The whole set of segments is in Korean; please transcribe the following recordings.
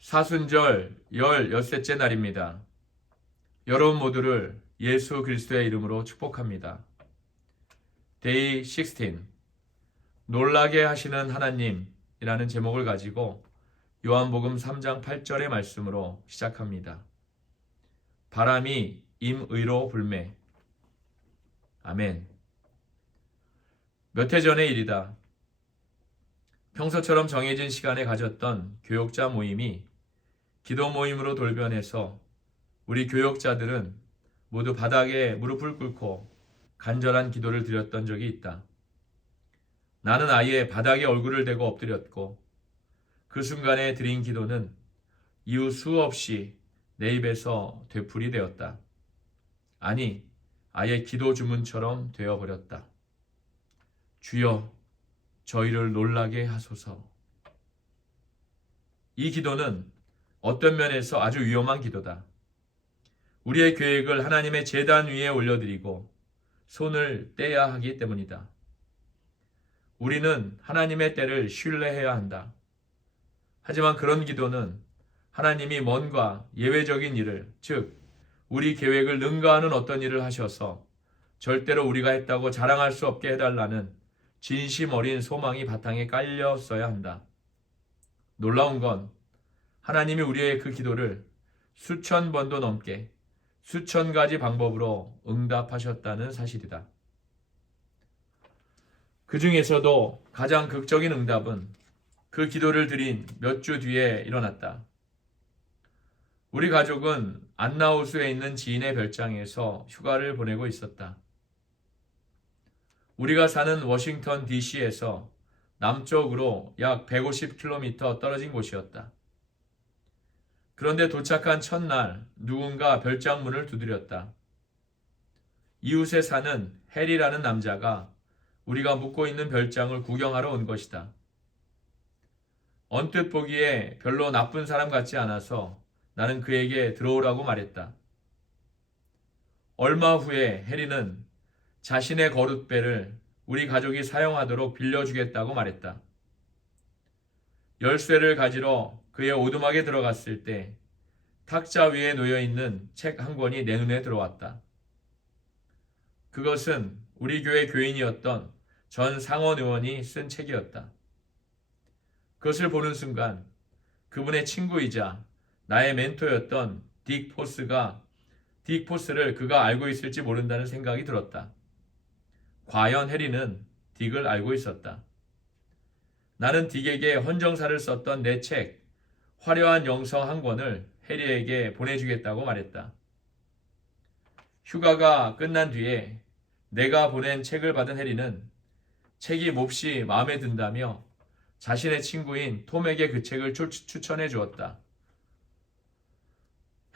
사순절 16째 날입니다. 여러분 모두를 예수 그리스도의 이름으로 축복합니다. Day 16 놀라게 하시는 하나님이라는 제목을 가지고 요한복음 3장 8절의 말씀으로 시작합니다. 바람이 임의로 불매. 아멘. 몇 해 전의 일이다. 평소처럼 정해진 시간에 가졌던 교역자 모임이 기도 모임으로 돌변해서 우리 교역자들은 모두 바닥에 무릎을 꿇고 간절한 기도를 드렸던 적이 있다. 나는 아예 바닥에 얼굴을 대고 엎드렸고 그 순간에 드린 기도는 이후 수없이 내 입에서 되풀이 되었다. 아니, 아예 기도 주문처럼 되어버렸다. 주여, 저희를 놀라게 하소서. 이 기도는 어떤 면에서 아주 위험한 기도다. 우리의 계획을 하나님의 제단 위에 올려드리고 손을 떼야 하기 때문이다. 우리는 하나님의 때를 신뢰해야 한다. 하지만 그런 기도는 하나님이 뭔가 예외적인 일을, 즉 우리 계획을 능가하는 어떤 일을 하셔서 절대로 우리가 했다고 자랑할 수 없게 해달라는 진심 어린 소망이 바탕에 깔렸어야 한다. 놀라운 건 하나님이 우리의 그 기도를 수천 번도 넘게 수천 가지 방법으로 응답하셨다는 사실이다. 그 중에서도 가장 극적인 응답은 그 기도를 드린 몇 주 뒤에 일어났다. 우리 가족은 안나우스에 있는 지인의 별장에서 휴가를 보내고 있었다. 우리가 사는 워싱턴 DC에서 남쪽으로 약 150km 떨어진 곳이었다. 그런데 도착한 첫날 누군가 별장 문을 두드렸다. 이웃에 사는 해리라는 남자가 우리가 묵고 있는 별장을 구경하러 온 것이다. 언뜻 보기에 별로 나쁜 사람 같지 않아서 나는 그에게 들어오라고 말했다. 얼마 후에 해리는 자신의 거룻배를 우리 가족이 사용하도록 빌려주겠다고 말했다. 열쇠를 가지러 그의 오두막에 들어갔을 때 탁자 위에 놓여있는 책 한 권이 내 눈에 들어왔다. 그것은 우리 교회 교인이었던 전 상원 의원이 쓴 책이었다. 그것을 보는 순간 그분의 친구이자 나의 멘토였던 딕 포스를 그가 알고 있을지 모른다는 생각이 들었다. 과연 해리는 딕을 알고 있었다. 나는 딕에게 헌정사를 썼던 내 책, 화려한 영성 한 권을 해리에게 보내주겠다고 말했다. 휴가가 끝난 뒤에 내가 보낸 책을 받은 해리는 책이 몹시 마음에 든다며 자신의 친구인 톰에게 그 책을 추천해 주었다.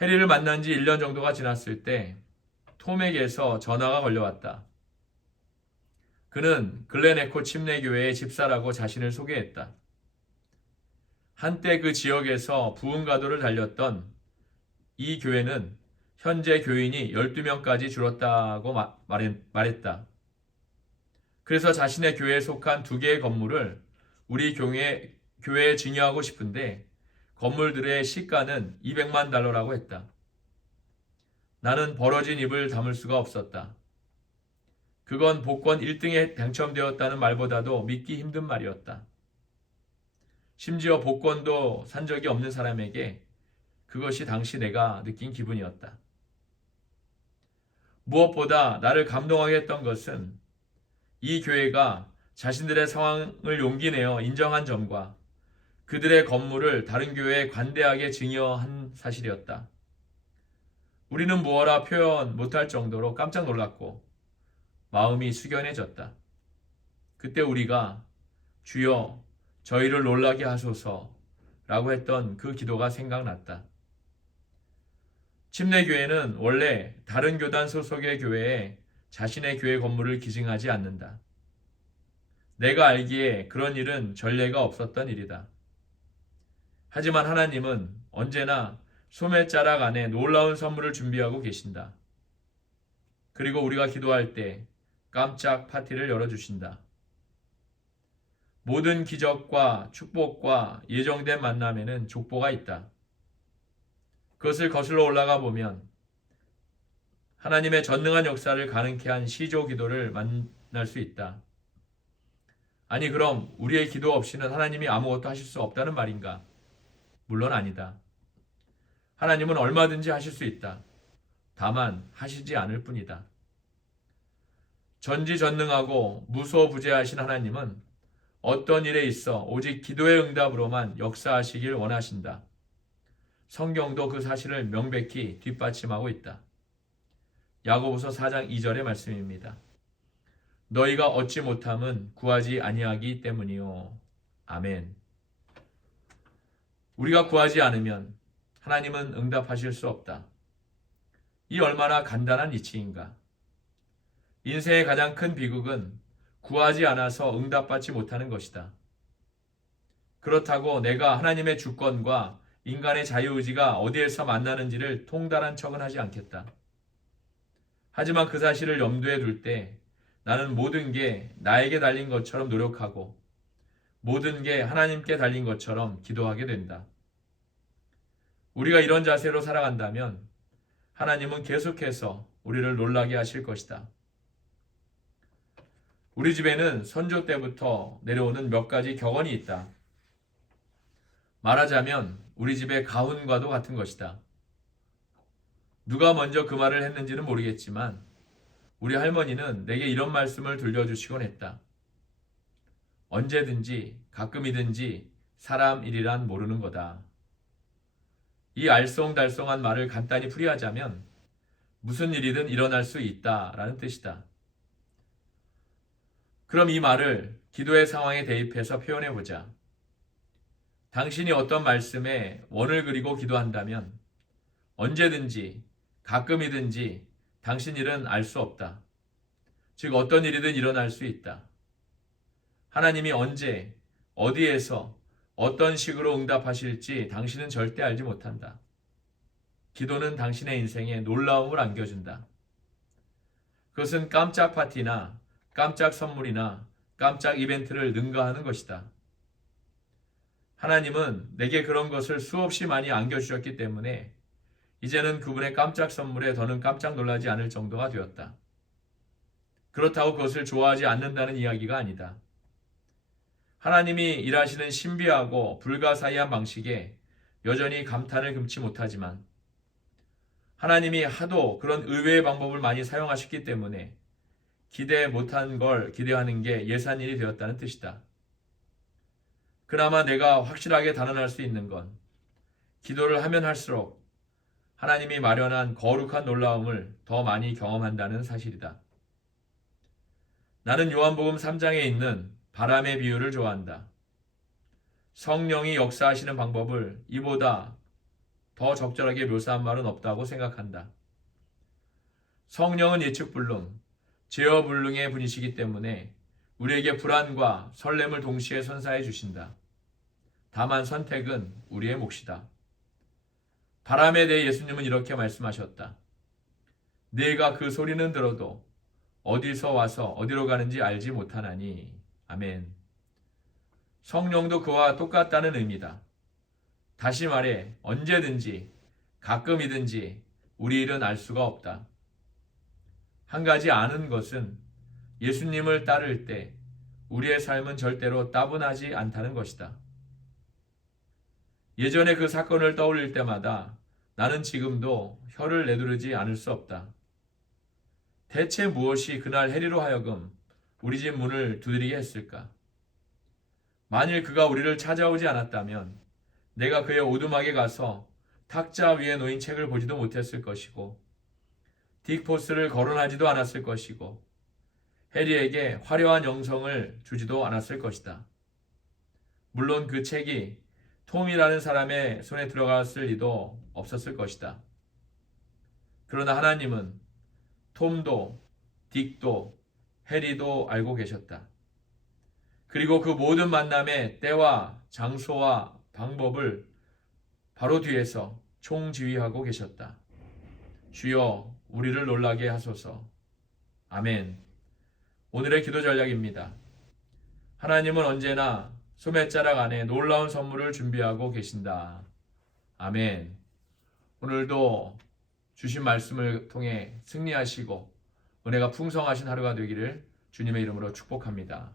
해리를 만난 지 1년 정도가 지났을 때 톰에게서 전화가 걸려왔다. 그는 글렌에코 침례교회의 집사라고 자신을 소개했다. 한때 그 지역에서 부흥가도를 달렸던 이 교회는 현재 교인이 12명까지 줄었다고 말했다. 그래서 자신의 교회에 속한 2개의 건물을 우리 교회에 증여하고 싶은데 건물들의 시가는 $200만 했다. 나는 벌어진 입을 다물 수가 없었다. 그건 복권 1등에 당첨되었다는 말보다도 믿기 힘든 말이었다. 심지어 복권도 산 적이 없는 사람에게 그것이 당시 내가 느낀 기분이었다. 무엇보다 나를 감동하게 했던 것은 이 교회가 자신들의 상황을 용기 내어 인정한 점과 그들의 건물을 다른 교회에 관대하게 증여한 사실이었다. 우리는 무어라 표현 못할 정도로 깜짝 놀랐고 마음이 숙연해졌다. 그때 우리가 주여 저희를 놀라게 하소서 라고 했던 그 기도가 생각났다. 침례교회는 원래 다른 교단 소속의 교회에 자신의 교회 건물을 기증하지 않는다. 내가 알기에 그런 일은 전례가 없었던 일이다. 하지만 하나님은 언제나 소매자락 안에 놀라운 선물을 준비하고 계신다. 그리고 우리가 기도할 때 깜짝 파티를 열어주신다. 모든 기적과 축복과 예정된 만남에는 족보가 있다. 그것을 거슬러 올라가 보면 하나님의 전능한 역사를 가능케 한 시조 기도를 만날 수 있다. 아니 그럼 우리의 기도 없이는 하나님이 아무것도 하실 수 없다는 말인가? 물론 아니다. 하나님은 얼마든지 하실 수 있다. 다만 하시지 않을 뿐이다. 전지전능하고 무소부재하신 하나님은 어떤 일에 있어 오직 기도의 응답으로만 역사하시길 원하신다. 성경도 그 사실을 명백히 뒷받침하고 있다. 야고보서 4장 2절의 말씀입니다. 너희가 얻지 못함은 구하지 아니하기 때문이요. 아멘. 우리가 구하지 않으면 하나님은 응답하실 수 없다. 이 얼마나 간단한 이치인가. 인생의 가장 큰 비극은 구하지 않아서 응답받지 못하는 것이다. 그렇다고 내가 하나님의 주권과 인간의 자유의지가 어디에서 만나는지를 통달한 척은 하지 않겠다. 하지만 그 사실을 염두에 둘 때 나는 모든 게 나에게 달린 것처럼 노력하고 모든 게 하나님께 달린 것처럼 기도하게 된다. 우리가 이런 자세로 살아간다면 하나님은 계속해서 우리를 놀라게 하실 것이다. 우리 집에는 선조 때부터 내려오는 몇 가지 격언이 있다. 말하자면 우리 집의 가훈과도 같은 것이다. 누가 먼저 그 말을 했는지는 모르겠지만 우리 할머니는 내게 이런 말씀을 들려주시곤 했다. 언제든지 가끔이든지 사람 일이란 모르는 거다. 이 알쏭달쏭한 말을 간단히 풀이하자면 무슨 일이든 일어날 수 있다라는 뜻이다. 그럼 이 말을 기도의 상황에 대입해서 표현해보자. 당신이 어떤 말씀에 원을 그리고 기도한다면 언제든지 가끔이든지 당신 일은 알 수 없다. 즉 어떤 일이든 일어날 수 있다. 하나님이 언제, 어디에서, 어떤 식으로 응답하실지 당신은 절대 알지 못한다. 기도는 당신의 인생에 놀라움을 안겨준다. 그것은 깜짝 파티나 깜짝 선물이나 깜짝 이벤트를 능가하는 것이다. 하나님은 내게 그런 것을 수없이 많이 안겨주셨기 때문에 이제는 그분의 깜짝 선물에 더는 깜짝 놀라지 않을 정도가 되었다. 그렇다고 그것을 좋아하지 않는다는 이야기가 아니다. 하나님이 일하시는 신비하고 불가사의한 방식에 여전히 감탄을 금치 못하지만 하나님이 하도 그런 의외의 방법을 많이 사용하셨기 때문에 기대 못한 걸 기대하는 게 예산일이 되었다는 뜻이다. 그나마 내가 확실하게 단언할 수 있는 건 기도를 하면 할수록 하나님이 마련한 거룩한 놀라움을 더 많이 경험한다는 사실이다. 나는 요한복음 3장에 있는 바람의 비유를 좋아한다. 성령이 역사하시는 방법을 이보다 더 적절하게 묘사한 말은 없다고 생각한다. 성령은 예측불능, 제어불능의 분이시기 때문에 우리에게 불안과 설렘을 동시에 선사해 주신다. 다만 선택은 우리의 몫이다. 바람에 대해 예수님은 이렇게 말씀하셨다. 네가 그 소리는 들어도 어디서 와서 어디로 가는지 알지 못하나니. 아멘. 성령도 그와 똑같다는 의미다. 다시 말해 언제든지 가끔이든지 우리 일은 알 수가 없다. 한 가지 아는 것은 예수님을 따를 때 우리의 삶은 절대로 따분하지 않다는 것이다. 예전에 그 사건을 떠올릴 때마다 나는 지금도 혀를 내두르지 않을 수 없다. 대체 무엇이 그날 해리로 하여금 우리 집 문을 두드리게 했을까? 만일 그가 우리를 찾아오지 않았다면 내가 그의 오두막에 가서 탁자 위에 놓인 책을 보지도 못했을 것이고 딕포스를 거론하지도 않았을 것이고 해리에게 화려한 영성을 주지도 않았을 것이다. 물론 그 책이 톰이라는 사람의 손에 들어갔을 리도 없었을 것이다. 그러나 하나님은 톰도 딕도 해리도 알고 계셨다. 그리고 그 모든 만남의 때와 장소와 방법을 바로 뒤에서 총지휘하고 계셨다. 주여 우리를 놀라게 하소서. 아멘. 오늘의 기도 전략입니다. 하나님은 언제나 소매자락 안에 놀라운 선물을 준비하고 계신다. 아멘. 오늘도 주신 말씀을 통해 승리하시고 은혜가 풍성하신 하루가 되기를 주님의 이름으로 축복합니다.